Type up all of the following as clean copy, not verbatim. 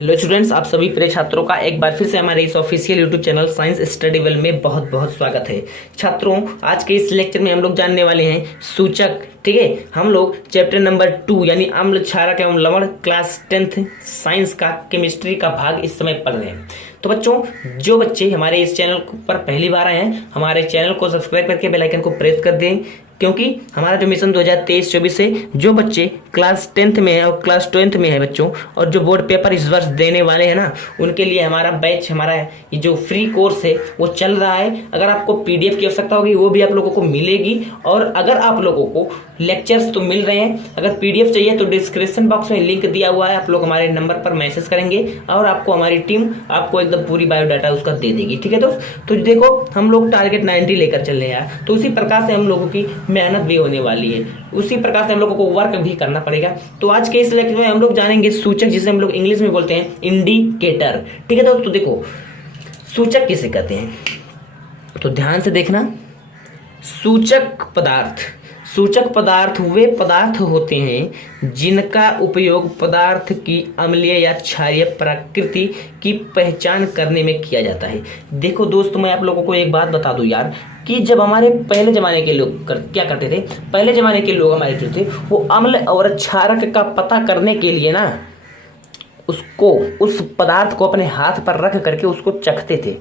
Hello students, आप सभी प्रिय छात्रों का एक बार फिर से हमारे इस official YouTube channel science study well में बहुत बहुत स्वागत है। छात्रों, आज के इस लेक्चर में हम लोग जानने वाले हैं सूचक। ठीक है, हम लोग चैप्टर नंबर 2 यानी अम्ल, क्षारक एवं लवण क्लास 10th साइंस का केमिस्ट्री का भाग इस समय पढ़ रहे हैं। तो बच्चों, जो बच्चे हमारे इस चैनल पर पहली बार आए हैं, हमारे चैनल को सब्सक्राइब करके बेल आइकन को प्रेस कर दें, क्योंकि हमारा जो मिशन 2023-24 से जो बच्चे क्लास 10th में है और क्लास 12th में है बच्चों, और जो बोर्ड पेपर इस वर्ष देने वाले हैं ना, उनके लिए हमारा बैच, हमारा ये जो फ्री कोर्स है वो चल रहा है। अगर आपको पीडीएफ की आवश्यकता होगी वो भी आप लोगों को मिलेगी, और अगर आप लोगों को लेक्चर्स तो मिल रहे हैं, अगर पीडीएफ चाहिए तो डिस्क्रिप्शन बॉक्स में लिंक दिया हुआ है, आप लोग हमारे नंबर पर मैसेज करेंगे और आपको हमारी टीम आपको एकदम पूरी बायोडाटा उसका दे देगी। ठीक है दोस्त, तो देखो हम लोग टारगेट 90 लेकर चल रहे हैं, तो उसी प्रकार से हम लोगों की मेहनत भी होने वाली है, उसी प्रकार से हम लोगों को वर्क भी करना पड़ेगा। तो आज के इस लेक्चर में हम लोग जानेंगे सूचक, जिसे हम लोग इंग्लिश में बोलते हैं इंडिकेटर। ठीक है दोस्तों, तो देखो सूचक किसे कहते हैं, तो ध्यान से देखना। सूचक पदार्थ वे पदार्थ होते हैं जिनका उपयोग पदार्थ की अम्लीय या क्षारीय प्रकृति की पहचान करने में किया जाता है। देखो दोस्तों, मैं आप लोगों को एक बात बता दूं यार, कि जब हमारे पहले जमाने के लोग क्या करते थे, पहले जमाने के लोग हमारे जो थे वो अम्ल और क्षारक का पता करने के लिए ना उसको, उस पदार्थ को अपने हाथ पर रख करके उसको चखते थे।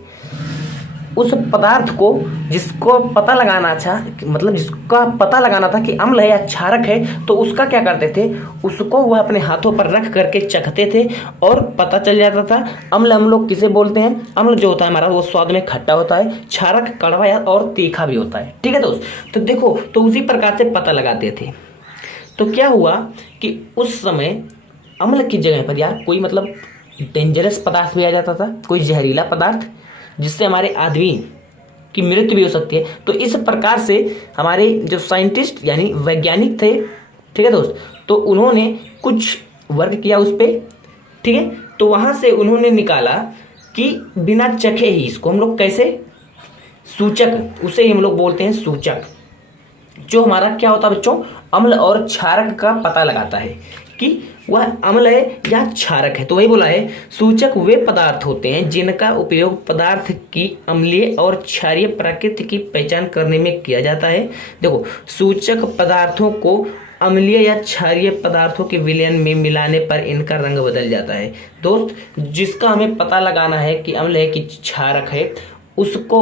उस पदार्थ को जिसको पता लगाना था, मतलब जिसका पता लगाना था कि अम्ल है या क्षारक है, तो उसका क्या करते थे, उसको वह अपने हाथों पर रख करके चखते थे और पता चल जाता था। अम्ल हम लोग किसे बोलते हैं, अम्ल जो होता है हमारा वो स्वाद में खट्टा होता है, क्षारक कड़वा और तीखा भी होता है। ठीक है दोस्त, तो देखो, तो उसी प्रकार से पता लगाते थे। तो क्या हुआ कि उस समय अम्ल की जगह पर यार कोई मतलब डेंजरस पदार्थ भी आ जाता था, कोई जहरीला पदार्थ जिससे हमारे आदमी की मृत्यु भी हो सकती है। तो इस प्रकार से हमारे जो साइंटिस्ट यानी वैज्ञानिक थे, ठीक है दोस्त, तो उन्होंने कुछ वर्क किया उस पर। ठीक है, तो वहां से उन्होंने निकाला कि बिना चखे ही इसको हम लोग कैसे, सूचक, उसे ही हम लोग बोलते हैं सूचक, जो हमारा क्या होता है बच्चों, अम्ल और क्षारक का पता लगाता है कि वह अम्ल है या क्षारक है। तो वही बोला है, सूचक वे पदार्थ होते हैं जिनका उपयोग पदार्थ की अम्लीय और क्षारीय प्रकृति की पहचान करने में किया जाता है। देखो, सूचक पदार्थों को अम्लीय या क्षारीय पदार्थों के विलयन में मिलाने पर इनका रंग बदल जाता है। दोस्त, जिसका हमें पता लगाना है कि अम्ल है कि क्षारक है, उसको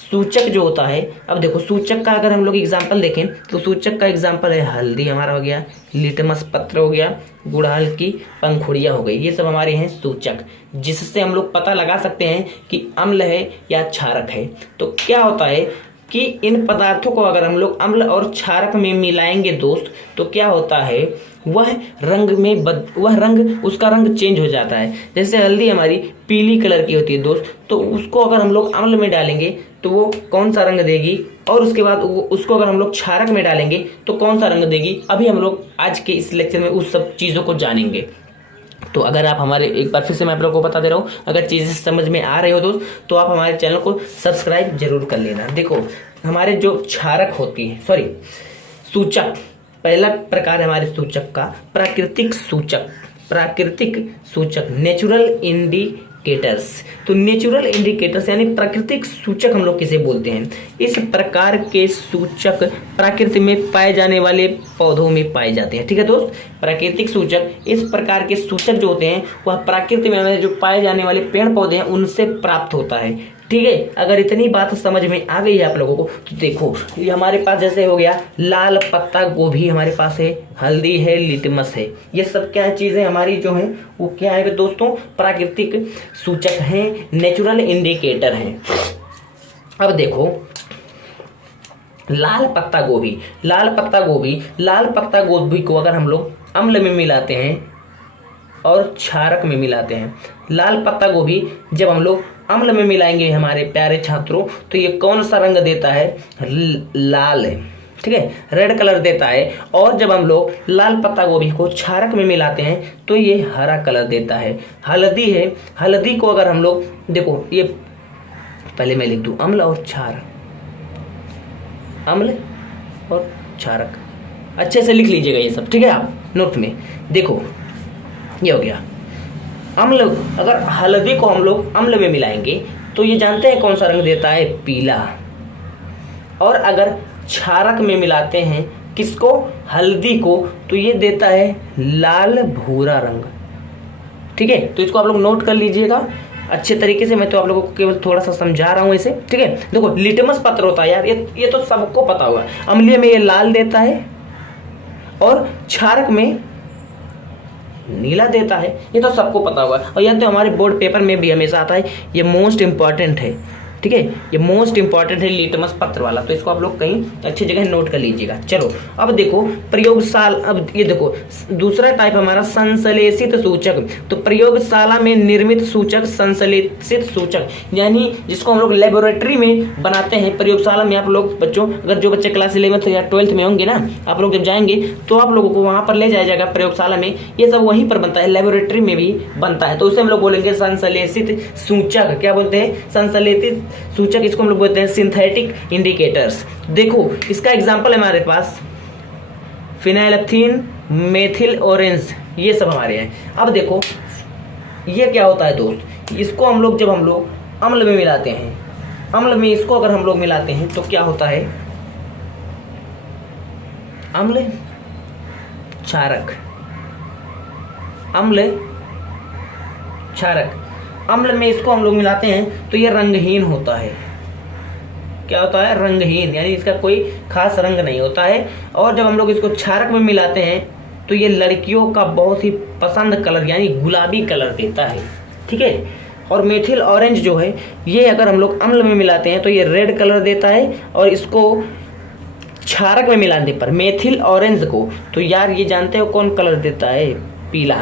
सूचक जो होता है। अब देखो, सूचक का अगर हम लोग एग्जाम्पल देखें तो सूचक का एग्जाम्पल है हल्दी हमारा हो गया, लिटमस पत्र हो गया, गुड़हल की पंखुड़ियाँ हो गई, ये सब हमारे हैं सूचक, जिससे हम लोग पता लगा सकते हैं कि अम्ल है या क्षारक है। तो क्या होता है कि इन पदार्थों को अगर हम लोग अम्ल और क्षारक में मिलाएंगे दोस्त, तो क्या होता है, वह रंग में उसका रंग चेंज हो जाता है। जैसे हल्दी हमारी पीली कलर की होती है दोस्त, तो उसको अगर हम लोग अम्ल में डालेंगे तो वो कौन सा रंग देगी, और उसके बाद उसको अगर हम लोग क्षारक में डालेंगे तो कौन सा रंग देगी। अभी हम लोग आज के इस लेक्चर में उस सब चीज़ों को जानेंगे। तो अगर आप हमारे, एक बार फिर से मैं आप लोगों को बता दे रहा हूँ, अगर चीज़ें समझ में आ रही हो दोस्त, तो आप हमारे चैनल को सब्सक्राइब जरूर कर लेना। देखो, हमारे जो क्षारक होती है, सूचक, पहला प्रकार है हमारे सूचक का प्राकृतिक सूचक नेचुरल इंडिकेटर्स। तो नेचुरल इंडिकेटर्स यानी प्राकृतिक सूचक हम लोग किसे बोलते हैं, इस प्रकार के सूचक प्रकृति में पाए जाने वाले पौधों में पाए जाते हैं। ठीक है दोस्त, प्राकृतिक सूचक, इस प्रकार के सूचक जो होते हैं वह प्रकृति में जो पाए जाने वाले पेड़ पौधे हैं उनसे प्राप्त होता है। ठीक है, अगर इतनी बात समझ में आ गई है आप लोगों को, तो देखो ये हमारे पास जैसे हो गया लाल पत्ता गोभी, हमारे पास है हल्दी है, लिटमस है, ये सब क्या चीजें हमारी जो है वो क्या है दोस्तों, प्राकृतिक सूचक हैं, नेचुरल इंडिकेटर हैं। अब देखो, लाल पत्ता गोभी को अगर हम लोग अम्ल में मिलाते हैं और क्षारक में मिलाते हैं, लाल पत्ता गोभी जब हम लोग अम्ल में मिलाएंगे हमारे प्यारे छात्रों, तो ये कौन सा रंग देता है, लाल है। ठीक है, रेड कलर देता है। और जब हम लोग लाल पत्ता गोभी को क्षारक में मिलाते हैं तो ये हरा कलर देता है। हल्दी है, हल्दी को अगर हम लोग, देखो ये पहले मैं लिख दूं, अम्ल और क्षारक, अच्छे से लिख लीजिएगा ये सब। ठीक है, आप नोट में देखो, ये हो गया अम्ल, अगर हल्दी को हम लोग अम्ल में मिलाएंगे तो ये जानते हैं कौन सा रंग देता है, पीला। और अगर क्षारक में मिलाते हैं किसको, हल्दी को, तो ये देता है लाल भूरा रंग। ठीक है, तो इसको आप लोग नोट कर लीजिएगा अच्छे तरीके से। मैं तो आप लोगों को केवल थोड़ा सा समझा रहा हूं इसे। ठीक है, देखो लिटमस पत्र होता है यार, ये तो सबको पता होगा। अम्लीय में ये लाल देता है और क्षारक में नीला देता है, ये तो सबको पता होगा। और यह तो हमारे बोर्ड पेपर में भी हमेशा आता है, ये मोस्ट इंपॉर्टेंट है। ठीक है, ये मोस्ट इंपॉर्टेंट है लिटमस पत्र वाला, तो इसको आप लोग कहीं अच्छी जगह नोट कर लीजिएगा। चलो अब देखो प्रयोगशाला, अब ये देखो दूसरा टाइप हमारा संश्लेषित सूचक। तो प्रयोगशाला में निर्मित सूचक संश्लेषित सूचक, यानी जिसको हम लोग लेबोरेटरी में बनाते हैं। प्रयोगशाला में आप लोग बच्चों, अगर जो बच्चे क्लास 11th या 12th में होंगे ना, आप लोग जब जाएंगे तो आप लोगों को वहां पर ले जाया जाएगा प्रयोगशाला में। ये सब वहीं पर बनता है, लेबोरेटरी में भी बनता है, तो उसे हम लोग बोलेंगे संश्लेषित सूचक। क्या बोलते हैं, संश्लेषित सूचक। इसको हम लोग बोलते हैं सिंथेटिक इंडिकेटर्स। देखो इसका एग्जांपल है हमारे पास फिनाइलएथीन, मेथिल ऑरेंज, ये सब हमारे हैं। अब देखो ये क्या होता है दोस्त, इसको हम लोग जब हम लोग अम्ल में मिलाते हैं, अम्ल में इसको अगर हम लोग मिलाते हैं तो क्या होता है, अम्ल क्षारक, अम्ल क्षारक। अम्ल में इसको हम लोग मिलाते हैं तो ये रंगहीन होता है। क्या होता है, रंगहीन, यानी इसका कोई खास रंग नहीं होता है। और जब हम लोग इसको क्षारक में मिलाते हैं तो ये लड़कियों का बहुत ही पसंद कलर यानी गुलाबी कलर देता है। ठीक है, और मेथिल ऑरेंज जो है ये अगर हम लोग अम्ल में मिलाते हैं तो ये रेड कलर देता है। और इसको क्षारक में मिलाने पर मेथिल ऑरेंज को, तो यार ये जानते हो कौन कलर देता है, पीला,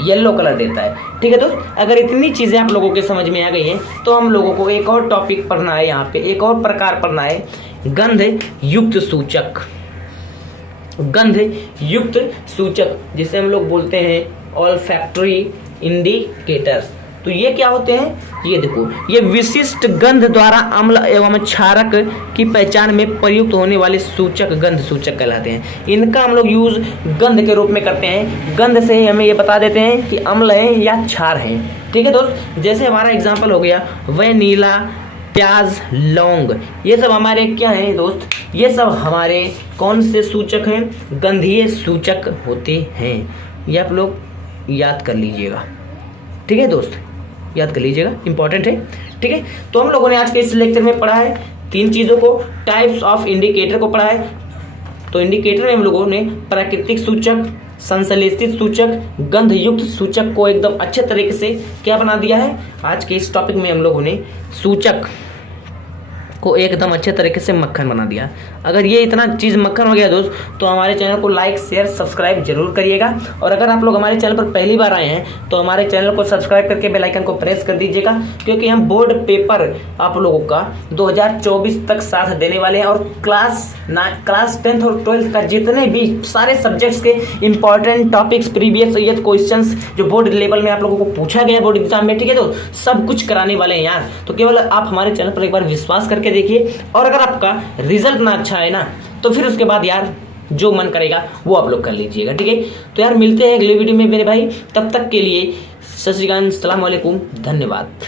येलो कलर देता है। ठीक है दोस्त, अगर इतनी चीजें आप लोगों के समझ में आ गई हैं तो हम लोगों को एक और टॉपिक पढ़ना है, यहाँ पे एक और प्रकार पढ़ना है, गंध युक्त सूचक। गंध युक्त सूचक जिसे हम लोग बोलते हैं ऑल्फैक्टरी इंडिकेटर्स। तो ये क्या होते हैं, ये देखो, ये विशिष्ट गंध द्वारा अम्ल एवं क्षारक की पहचान में प्रयुक्त होने वाले सूचक गंध सूचक कहलाते हैं। इनका हम लोग यूज गंध के रूप में करते हैं। गंध से ही हमें ये बता देते हैं कि अम्ल है या क्षार है। ठीक है दोस्त, जैसे हमारा एग्जाम्पल हो गया वैनिला, प्याज, लौंग, ये सब हमारे क्या हैं दोस्त, ये सब हमारे कौन से सूचक हैं, गंधीय सूचक होते हैं। ये आप लोग याद कर लीजिएगा। ठीक है दोस्त, याद कर लीजिएगा, इंपॉर्टेंट है। ठीक है, तो हम लोगों ने आज के इस लेक्चर में पढ़ा है तीन चीजों को, टाइप्स ऑफ इंडिकेटर को पढ़ा है। तो इंडिकेटर में हम लोगों ने प्राकृतिक सूचक, संश्लेषित सूचक, गंध युक्त सूचक को एकदम अच्छे तरीके से क्या बना दिया है। आज के इस टॉपिक में हम लोगों ने सूचक को एकदम अच्छे तरीके से मक्खन बना दिया। अगर ये इतना चीज़ मक्खन हो गया दोस्त, तो हमारे चैनल को लाइक, शेयर, सब्सक्राइब जरूर करिएगा। और अगर आप लोग हमारे चैनल पर पहली बार आए हैं तो हमारे चैनल को सब्सक्राइब करके बेल आइकन को प्रेस कर दीजिएगा, क्योंकि हम बोर्ड पेपर आप लोगों का 2024 तक साथ देने वाले हैं। और क्लास 10th और 12th का जितने भी सारे सब्जेक्ट्स के important topics, previous year questions जो बोर्ड लेवल में आप लोगों को पूछा गया बोर्ड एग्जाम में, ठीक है, तो सब कुछ कराने वाले हैं यार। तो केवल आप हमारे चैनल पर एक बार विश्वास करके देखिए, और अगर आपका रिजल्ट ना अच्छा है ना, तो फिर उसके बाद यार जो मन करेगा वो आप लोग कर लीजिएगा। ठीक है, तो यार मिलते हैं अगले वीडियो में मेरे भाई, तब तक के लिए सत श्री अकाल, अस्सलाम वालेकुम, धन्यवाद।